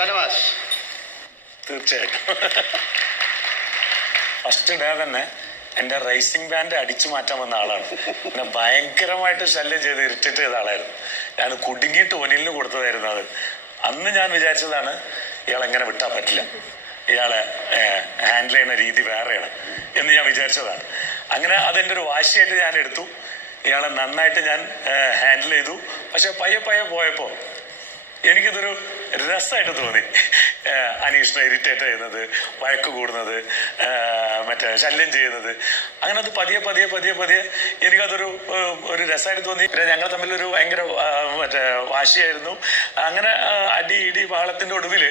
ഷാനവാസ്. തീർച്ചയായിട്ടും first day തന്നെ എൻ്റെ റേസിംഗ് ബാൻഡ് അടിച്ചു മാറ്റാൻ വന്ന ആളാണ്. എന്നെ ഭയങ്കരമായിട്ട് ശല്യം ചെയ്ത് ഇറിറ്റേറ്റ് ചെയ്ത ആളായിരുന്നു. ഞാൻ കുടുങ്ങിയിട്ട് ഒനിലിന് കൊടുത്തതായിരുന്നു അത്. അന്ന് ഞാൻ വിചാരിച്ചതാണ് ഇയാളെ എങ്ങനെ വിട്ടാൽ പറ്റില്ല, ഇയാളെ ഹാൻഡിൽ ചെയ്യുന്ന രീതി വേറെയാണ് എന്ന് ഞാൻ വിചാരിച്ചതാണ്. അങ്ങനെ അതെൻ്റെ ഒരു വാശിയായിട്ട് ഞാൻ എടുത്തു. ഇയാളെ നന്നായിട്ട് ഞാൻ ഹാൻഡിൽ ചെയ്തു. പക്ഷെ പയ്യെ പോയപ്പോൾ എനിക്കിതൊരു രസമായിട്ട് തോന്നി. അനീഷിനെ ഇറിറ്റേറ്റ് ചെയ്യുന്നത്, വഴക്ക് കൂടുന്നത്, ശല്യം ചെയ്യുന്നത്, അങ്ങനെ അത് പതിയെ എനിക്കതൊരു രസമായിട്ട് തോന്നി. പിന്നെ ഞങ്ങൾ തമ്മിലൊരു ഭയങ്കര വാശിയായിരുന്നു. അങ്ങനെ അടി ഇടി ബഹളത്തിൻ്റെ ഒടുവിൽ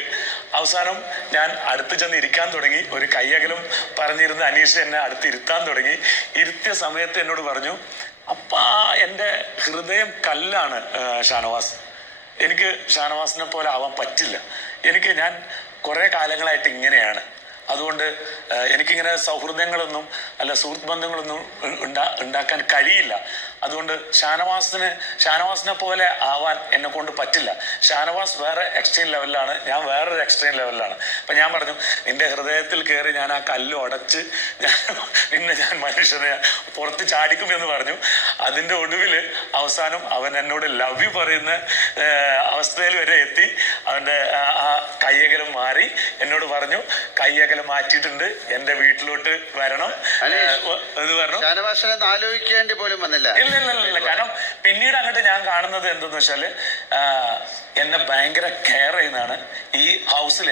അവസാനം ഞാൻ അടുത്ത് ചെന്ന് ഇരിക്കാൻ തുടങ്ങി. ഒരു കയ്യകലും പറഞ്ഞിരുന്ന അനീഷ് എന്നെ അടുത്ത് ഇരുത്താൻ തുടങ്ങി. ഇരുത്തിയ സമയത്ത് എന്നോട് പറഞ്ഞു, അപ്പാ എൻ്റെ ഹൃദയം കല്ലാണ് ഷാനവാസ്, എനിക്ക് ഷാനവാസിനെ പോലെ ആവാൻ പറ്റില്ല, ഞാൻ കുറേ കാലങ്ങളായിട്ട് ഇങ്ങനെയാണ്, അതുകൊണ്ട് എനിക്കിങ്ങനെ സൗഹൃദങ്ങളൊന്നും അല്ല സുഹൃത്ത് ബന്ധങ്ങളൊന്നും ഉണ്ടാക്കാൻ കഴിയില്ല, അതുകൊണ്ട് ഷാനവാസിനെ പോലെ ആവാൻ എന്നെ കൊണ്ട് പറ്റില്ല. ഷാനവാസ് വേറെ എക്സ്ട്രീം ലെവലിലാണ്, ഞാൻ വേറൊരു എക്സ്ട്രീം ലെവലിലാണ്. അപ്പം ഞാൻ പറഞ്ഞു, നിന്റെ ഹൃദയത്തിൽ കയറി ഞാൻ ആ കല്ല് ഉടച്ച് ഞാൻ മനുഷ്യനെ പുറത്ത് ചാടിക്കും എന്ന് പറഞ്ഞു. അതിൻ്റെ ഒടുവിൽ അവസാനം അവൻ എന്നോട് ലവ് യു പറയുന്ന അവസ്ഥയിൽ വരെ എത്തി. അവൻ്റെ ആ കയ്യകലം മാറി എന്നോട് പറഞ്ഞു, കയ്യകലം മാറ്റിയിട്ടുണ്ട്, എൻ്റെ വീട്ടിലോട്ട് വരണം എന്ന് പറഞ്ഞു. ആലോചിക്കേണ്ടി പോലും വന്നില്ല. ഇല്ല. കാരണം പിന്നീട് അങ്ങോട്ട് ഞാൻ കാണുന്നത് എന്തെന്ന് വെച്ചാല്, എന്നെ ഭയങ്കര കെയർ ചെയ്യുന്നതാണ്. ഈ ഹൗസിൽ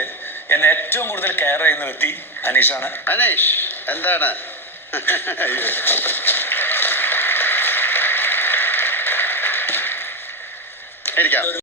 എന്നെ ഏറ്റവും കൂടുതൽ കെയർ ചെയ്യുന്ന വ്യക്തി അനീഷാണ്. അനീഷ് എന്താണ് ഇരിക്കാം.